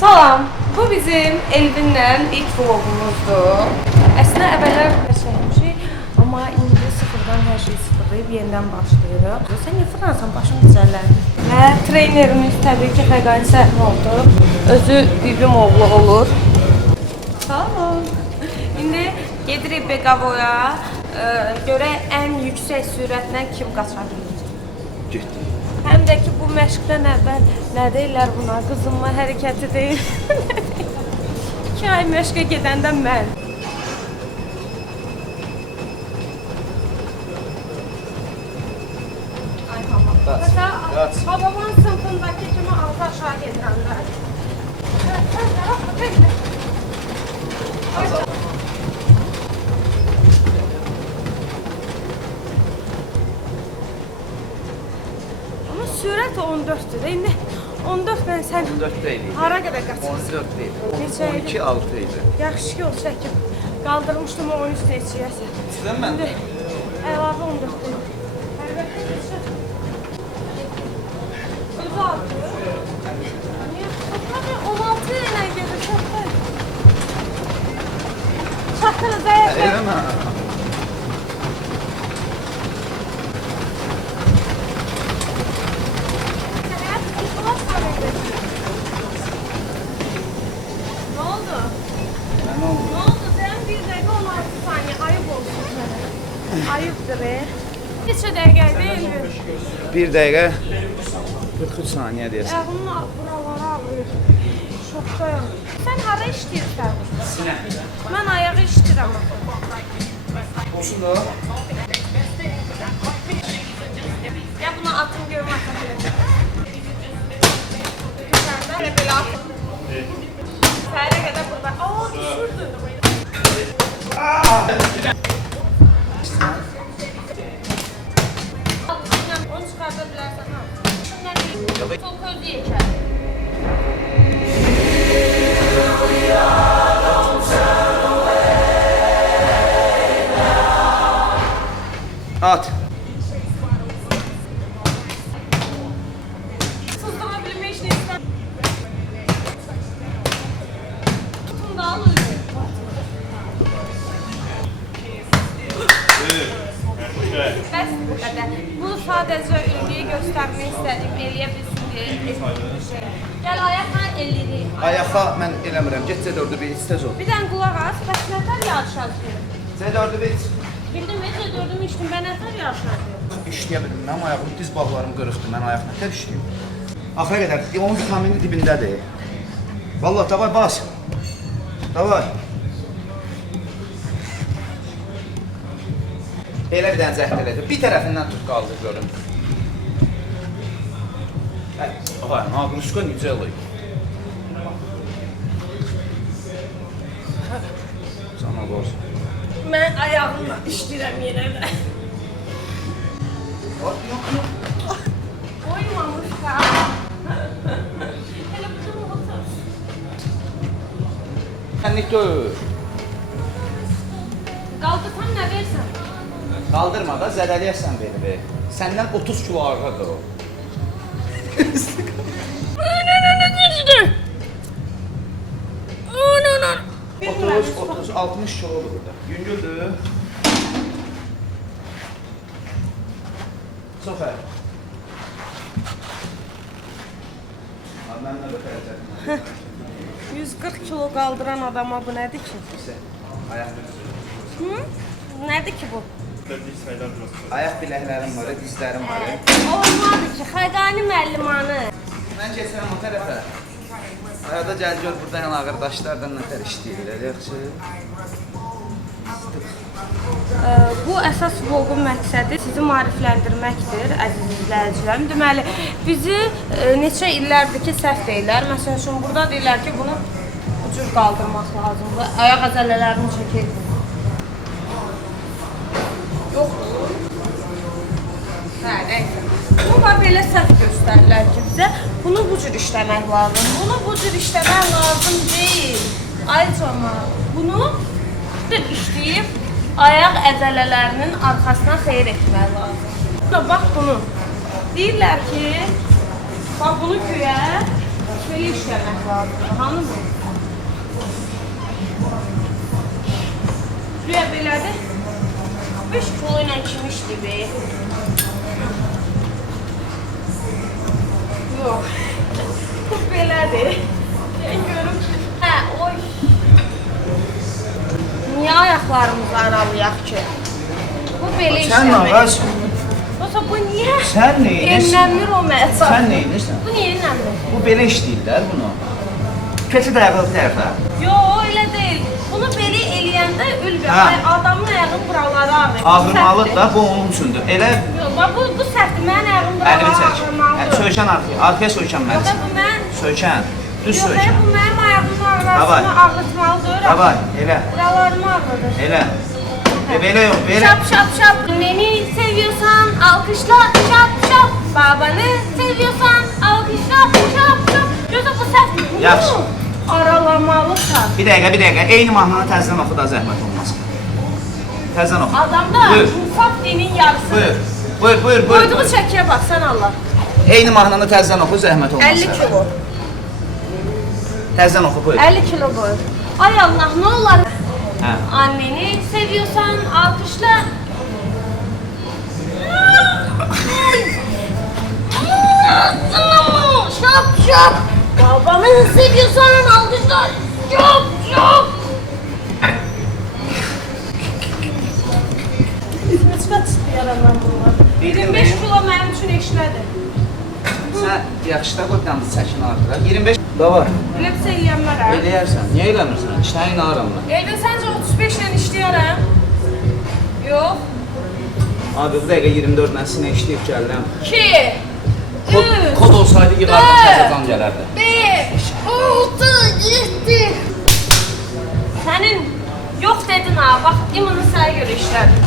Salam, bu bizim Elvinlə ilk vlogumuzdur. Əslində əvvəllər çəkmişik, amma indi sıfırdan hər şeyi sıfırlayıb yenidən başlayırıq. Sən niyə fırlansan, başım düzəllər. Və trenerimiz təbii ki, Xəqani Səhmovdur. Özü bibim oğlu olur. Salam. İndi gedirik Beqavoya. Görək ən yüksək sürətlə kim qaça. Həm də ki bu məşqdən əvvəl nə deyirlər buna? Qızınma hərəkəti deyil. İki ay məşqə gedəndə mən. Qaç. babamın sınıfındakı kimi altı aşağı gedirənlər. Amma sürət 14-dür. İndi 14 mən sən 14 deyil. hara qədər qaçırsan? 14 deyil. Neçə idi? 12 6 idi. Yaxşı ki, yol çəkib. Qaldırmışdım o 13 neçəyəsə. Sizdən mən İndi əlavə 14 deyil. Əlbəttə keçir. Özü altı. Niyə? Tabii 16 ilə gedir çatır. Çatır zəif. Eləmə. Ne oldu? Mən oldu. Ne oldu? Sen bir dakika 16 saniye. Ayıp olsun sana. Ayıptır be. Neçə dəqiqəydi Elvin? 1 dəqiqə 43 saniyə deyəsən. Ayağımın buraları ağrıyor. Şokdayım. Sen hara işləyirsən? Sinə. Mən ayağı işləyirəm. Olsun da. Ya bunu atın görüm atın. Böyle böyle atın. Səhərə qədər burada. Aa düşürdü. Onu Çok. At. Sızdırma işini ister. Tutun da alın. Bəs bu qədər. Bu sadəcə ünlüyə göstərmək istədim, eləyə bilsin Gəl ayaqla eləyirik. Ayağa mən eləmirəm. Get C4-ü bir iç tez ol. Bir dənə qulaq as, bəs nətər yarışacaq? C4-ü bir iç. Bildim, necə dördüm içdim, bə nətər yarışacaq? İşləyə bilmirəm. Mənim ayağım diz bağlarım qırıqdır. Mən ayaq nətər işləyim? Axıra qədər. E, Onun vitamini dibindədir. Vallahi davay bas. Davay. Elə bir dənə zəhd elədi. Bir tərəfindən tut qaldır görüm. Aha, naqruska necə eləyib? Sana olsun. Mən ayağımla işləyirəm yenə də. Yox, yox. Oymamış da. Elə burada otur. Sənlik deyil. Qaldırsan nə versən? Qaldırma da zədələyəsən beni. Səndən 30 kilo ağırdır o. 30, 30, 60 kilo olur burada. Yüngüldür. Sofer. Ben de bakacağım. 140 kilo qaldıran adama bu nədir ki? İşte ayak, Hı? Nədir ki bu? Ayak biləklərim var, dizlərim var. Olmadı ki, Xəqani müəllimanı. Mən keçirəm o tərəfə. Arada gəl gör burada yəni ağır daşlardan nətər işləyirlər, yaxşı. Ə, Bu əsas vloqun məqsədi sizi maarifləndirməkdir, əziz izləyicilərim. Deməli, bizi ə, neçə illərdir ki, səhv deyirlər. Məsələn, burada deyirlər ki, bunu bu cür qaldırmaq lazımdır. Ayaq əzələlərini çəkək. Hə, nəysə. Bu var belə səhv göstərirlər ki, bizə bunu bu cür işləmək lazım. Bunu bu cür işləmək lazım deyil. Ay camaat, bunu bir işləyib ayaq əzələlərinin arxasına xeyir etmək lazım. Bax bunu. Deyirlər ki, bax bunu güyə Belə işləmək lazımdır. Hanı bu? Buraya belədir. 5 kilo ilə kim işdir Ben görüm. Hə, oy. Niyə ayaqlarımızı aralayaq ki? Bu belə Sən işləmək. ağac, Yoxsa bu niyə? sən neynirsən? Enləmir o məqsad. Sən neynirsən? Bu niyə enləmir? Bu belə işləyirlər bunu. Keçid ayağı bu tərəfə. Yo, elə deyil. Bunu belə eləyəndə ülbə Hə. ay adamın ayağı buraları ağrır. Ağrımalı da bu onun üçündür. Elə Yo, bax bu bu səhvdir. Mənim ayağım buraları çək. Hə, ağrımalıdır. Söykən arxaya. Arxaya söykən Yox, məlisən. bu mən Söykən. Düz Yox, söykən. bu mənim ayağımın Davay. arasını ağrıtmalıdır. Davay, elə. Buralarımı ağrıdır. Elə. E, belə yox, belə. Şap şap şap. Beni seviyorsan alkışla şap şap. Babanı seviyorsan alkışla şap şap. Yoxsa bu. Bunu Yaxşı. Aralamalısan. Bir dəqiqə, bir dəqiqə. Eyni mahnını təzədən oxu da zəhmət olmasın. Təzədən oxu. Adamda Buyur. insaf dinin yarısı. Buyur. Buyur, buyur, buyur. Koyduğu çəkiyə bax sən Allah. Eyni mahnını təzədən oxu, zəhmət 50 olmasın. kilo. Təzədən oxu, buyur. 50 kilo boy. Ay Allah ne olur. Hə. Anneni seviyorsan alkışla. Şap şap. Babanı seviyorsan alkışla. Şap şap. Kaç yaramam bunlar. 25 kilo mənim üçün işlədi. Sən yaxşı da qoy damızı çəkin artıra. 25 Dava. Elə bir şey eləyənmərəm. Eləyərsən. Niyə eləmirsən? İşləyin ağrımla. Evdə səncə 35 ilə işləyərəm? Yox. Abi bu dəqiqə 24 ilə sinə işləyib gəlirəm. 2 Kod, 3 kod olsaydı yığardım təzədən gələrdi. 5 6 7 Sənin yox dedin ha, bax imanı sənə görə işlədim.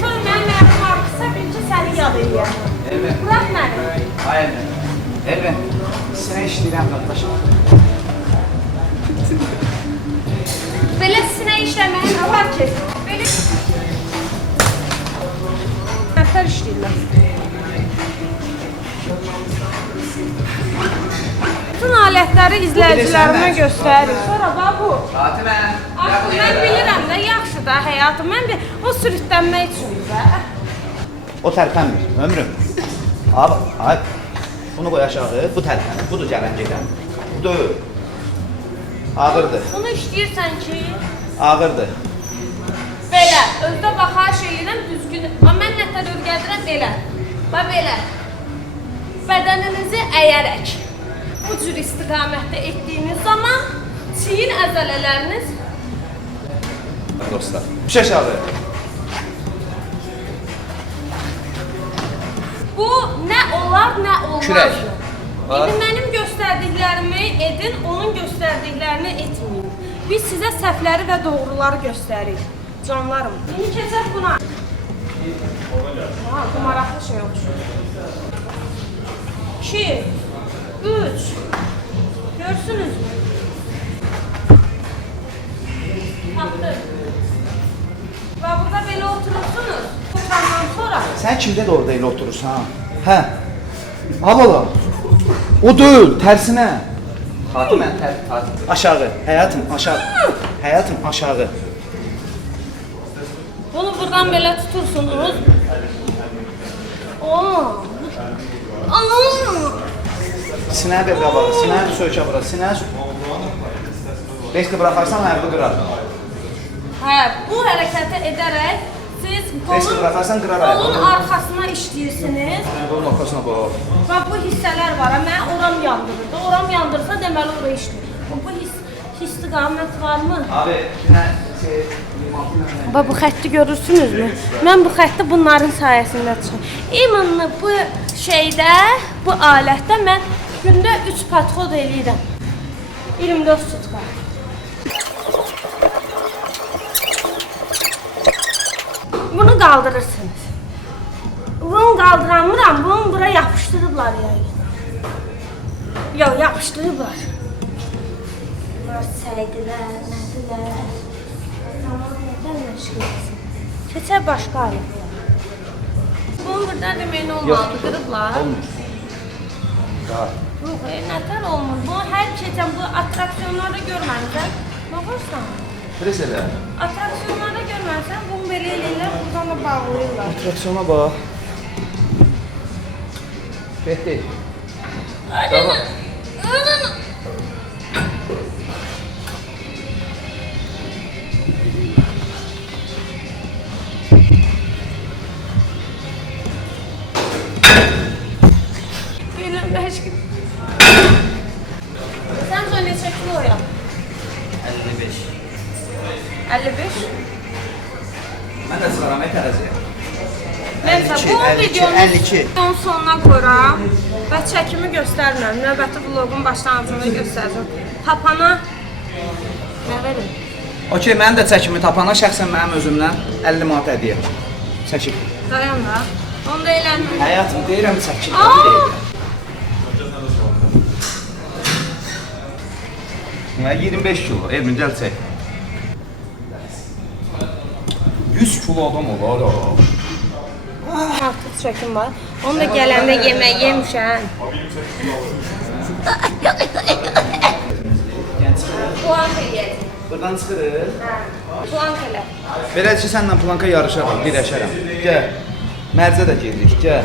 Sonra mənim səni yad eləyəm. Məni. Hayır. Sinə işləyirəm qardaşım. Belə sinə işləməyə nə var ki? Belə Nəfər işləyirlər. Bütün alətləri izləyicilərimə göstərir. Sonra bax bu. Fatimə. Axı mən bilirəm də yaxşı da həyatım. Mən bir o sürütlənmək üçün də. O tərpənmir. Ömrüm. Abi, ay. Bunu qoy aşağı. Bu tərpənir. Budur gələn gedən. Bu deyil. Ağırdır. Bunu işləyirsən ki, Ağırdır. belə, özdə bax hər şey edirəm düzgün. Amma mən nətər öyrədirəm belə. Bax belə. Bədəninizi əyərək bu cür istiqamətdə etdiyiniz zaman çiyin əzələləriniz Dostlar. Üç aşağı. Bu nə olar, nə olmaz. Kürək. İndi mənim göstərdiklərimi edin, onun göstərdiklərini etməyin. Biz sizə səhvləri və doğruları göstəririk. Canlarım. İndi keçək buna. Ha, bu maraqlı şey olmuş. 2 3 Görsünüz mü? Tapdı. Və burada belə oturursunuz. Uçandan sonra Sən kimdə də orada elə oturursan? Hə. Abala. O deyil, tərsinə. Fatimə, tər, Fatimə. Aşağı. Həyatım, aşağı. Həyatım, aşağı. Bunu buradan belə tutursunuz. Oo. Aa. Sinə bir qabağa, sinə söykə bura, sinə. Beşli buraxarsan ayağı qırar. Hə, bu hərəkəti edərək siz ayağı. qolun arxasına işləyirsiniz. Qolun ortasına qoy. Bax bu hissələr var. ha, Mən oram yandırırdı. Oram yandırsa deməli ora işləyir. Bu hiss istiqamət varmı? Abi, nə şey, limonlu Bax bu xətti görürsünüzmü? Mən bu xətti bunların sayəsində çıxıram. İmanlı bu şeydə, bu alətdə mən gündə 3 patxod eləyirəm. 24 sutka. Bunu qaldırırsınız. Bunu qaldıramıram, bunu bura yapışdırıblar yəni. Yox, yapışdırıblar. Bunlar səydilər, nədilər. Tamam, nədən məşğulsun? Keçər başqa alət. Bunu burada demək olmalı, qırıblar. Olmur. Bu e, nətər olmur? Bu hər keçən bu attraksiyonlarda görməmisən. Baxırsan. Pres elə. Attraksiyonlarda görməmisən, bunu belə eləyirlər, buradan da bağlayırlar. Atraksiyona bax. Fethi. Aynen. Aynen. 52, bu 52, videonun 52. son sonuna qoyuram və çəkimi göstərmirəm. Növbəti vlogun başlanğıcında göstərəcəm. Tapana nə verim? Okey, mənim də çəkimi tapana şəxsən mənim özümdən 50 manat hədiyyə. Çəkib. Dayan da. Onu da eləmir. Həyatım deyirəm çəkib. Nə 25 kilo, Elmin gəl çək. 100 kilo adam olar. Artıq çəkim var. Onu da gələndə yemək yemişəm. Puan eləyəcək. Buradan çıxırıq. Puan elə. Belə ki, sənlə planka yarışaram, birləşərəm. Gəl. Mərzə də gedirik, gəl.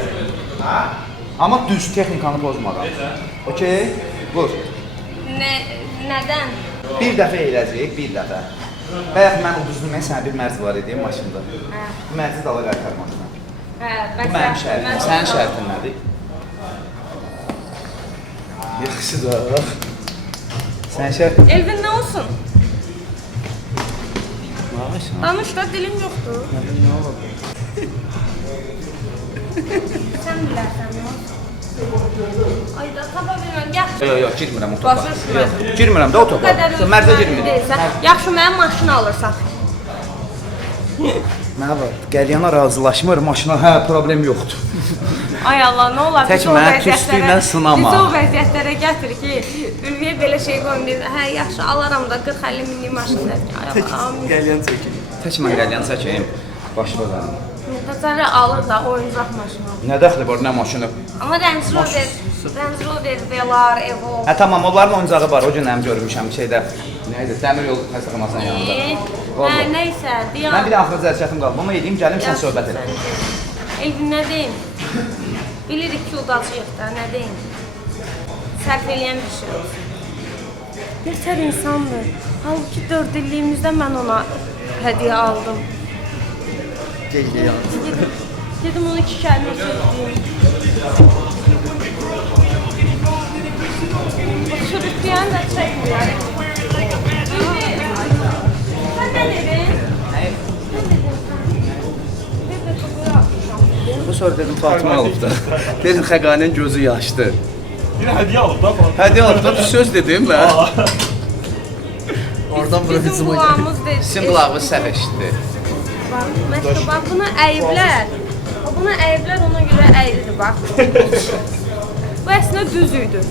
Amma düz texnikanı pozmadan. Okey? Vur. Nə nədən? Bir dəfə eləyəcəyik, bir dəfə. Bayaq mən uduzdum, mən sənə bir mərz var idi maşında. Hə. Bu mərzi dala qaytarmadım. Mənim şərtim. Sənin şərtin nədir? Yaxşıdır. Sən şərt Elvin nə olsun? Maaşın. Danış da dilim yoxdur. Nə olur? Sən bilərsən nə? Ay da tapa bilməm. Yaxşı. Yox, yox, girmirəm o topa. Yox, girmirəm də o topa. mərzə özgüvənli girmir. deyilsən. Yaxşı mənim maşını alırsan. Nə var? Qəlyana razılaşmır, maşına hə, problem yoxdur. Ay Allah, nə olar Tək mənə küslüklə sınama. Bizi o vəziyyətlərə gətir ki, Ülviyə belə şey qoymayın. Hə, yaxşı alaram da 40-50 minlik maşın da. Ay Allah, amin. Qəlyan çəkin. Tək mən qəlyan çəkeyim. Başla da. Təsərrə alır da oyuncaq maşını. Nə dəxli var, nə maşını? Amma Range Rover, Range Rover, Velar, Evo. Hə tamam, onların oyuncağı var. O gün həm görmüşəm şeydə. Nə idi? Dəmir yol xəstəxanasının yanında. Hə, Vallahi. nəysə, deyəm. Mən bir də axırı zərkətim qaldı. Bunu edeyim, gəlim sən söhbət elə. Elvin nə deyim? Bilirik ki, udacıyıq da, nə deyim? Sərf eləyən bir şey olsun. Nətər insandır. Halbuki 4 illiyimizdə mən ona hədiyyə aldım. Gəl Gedim, gedim onu iki dedin sən? Bir də topu atmışam. Bu sonra dedim Fatıma alıbdı. Dedim Xəqanın gözü yaşdı. Yine hediye aldı da falan. Hədiyyə alıbdı, söz dedim mən. Oradan bizim qulağımız dedi. Sizin qulağınız səhv eşitdi. Bax, Məsələn, bax bunu əyiblər. Əyiblər ona görə əyildi bax. Bu əslində düz idi.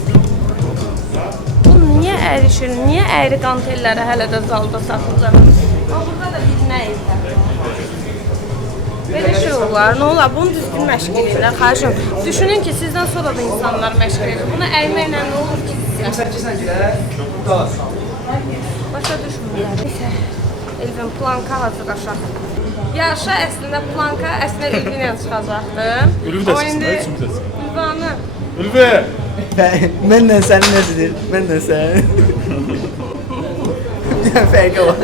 Bu niyə ərişir? Niyə əyri qantelləri hələ də zalda satılır? Bax burada da birinə əyiblər. Belə şey olar, nə olar? Bunu düzgün məşq edirlər, xahişim. Düşünün ki, sizdən sonra da insanlar məşq edir. Bunu əyməklə nə olur ki sizə? 28-lə girək. Qaz. Başa Elvin planka hazırlaşaq. Yarışa əslində planka əslində Elvin ilə çıxacaqdı. Ülvi də çıxsın, da, kim çıxsın? Ülvanı. Ülvi! Mənlə sənin nədir? Mənlə sən. Fərqi var.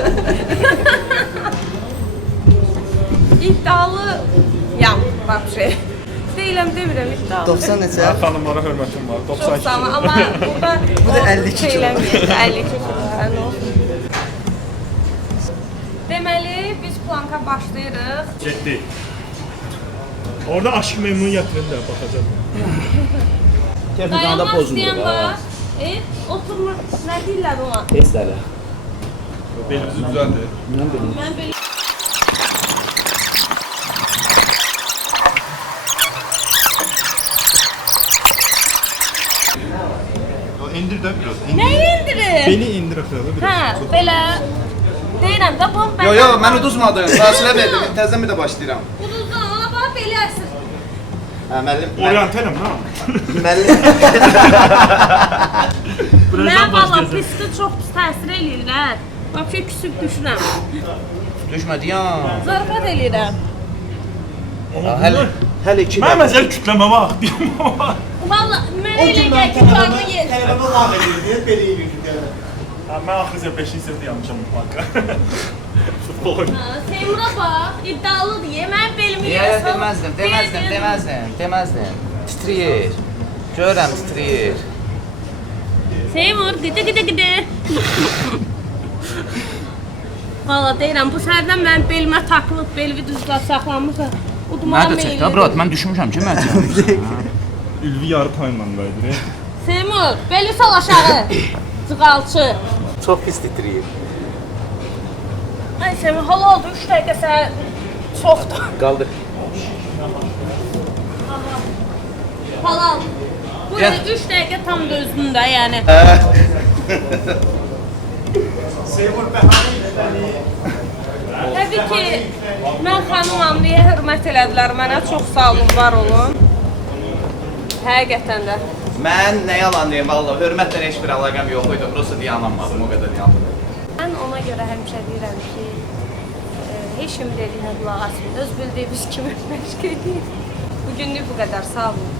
İddialı yam, vəbşe. Deyiləm, demirəm, iddialı. 90 neçə? Xanımlara hörmətim var. 92 Çox sağ ol, amma burada Bu da 52 kilo. 52 kilo. hə, nə olsun. Deməli, planka başlayırıq. Ciddi. Orada aşk memnuniyyətini də baxacağım. Texnikanı da Dayanmaq pozulur. istəyən var. E, oturmur, nə deyirlər ona? Testləri. Belimizi düzəldi. Mən bilim. Mən belə İndir də biraz. Nə indirir? Beni indir axıra biraz. Hə, belə deyirəm də bu Yo yo, mən uduzmadım. Fasilə verdim. Təzədən bir də başlayıram. Uduzdan ona bax belə əsir. Hə, müəllim. Orientalım ha. Müəllim. Mən valla pisti çox pis təsir eləyirlər. Vəbşə küsüb düşürəm. Düşmədi ya. Zarafat eləyirəm. Hələ hələ 2 Mən məzəl kütləmə vaxt. Valla mən elə gəl ki, qarnı yer. Tələbə lağ edirdi, belə edirdi. Ha, Mən axırıncı 5-ci sinifdə yanmışam mutlaka. Futbol oyunu. Seymura bax, iddialıdır. Ye, mən belimi salıb- deməzdim, deməzdim, Deyir, deməzdim, deməzdim. Titrəyir. Görürəm titrəyir. Seymur, gıdı gıdı gıdı. Valla deyirəm, bu sərdən mən belimə takılıb, belimi düzlə saxlamışam. Udmağa meyillidir. mən düşmüşəm ki, mən. Ülvi yarı payla qaydır. Seymur, beli sal aşağı. Cıqalçı. Çox pis titrəyir. Ay Seymur, hala oldu 3 dəqiqə sənə çoxdur. Qaldır. Halal. Bu Gel. 3 dəqiqə tam da özündə, yəni. Seymur bəhanə. Təbii ki, mən xanımam, niyə hörmət elədilər mənə? Çox sağ olun, var olun. Həqiqətən də. Mən nə yalan deyim, valla hörmətlə heç bir əlaqəm yox idi. Prosta dayanamadım, o qədər dayandım. Mən ona görə həmişə deyirəm ki, e, heç kim dediyinə qulaq asmayın. Öz bildiyiniz kimi məşq edin. Bugünlük bu qədər. Sağ olun.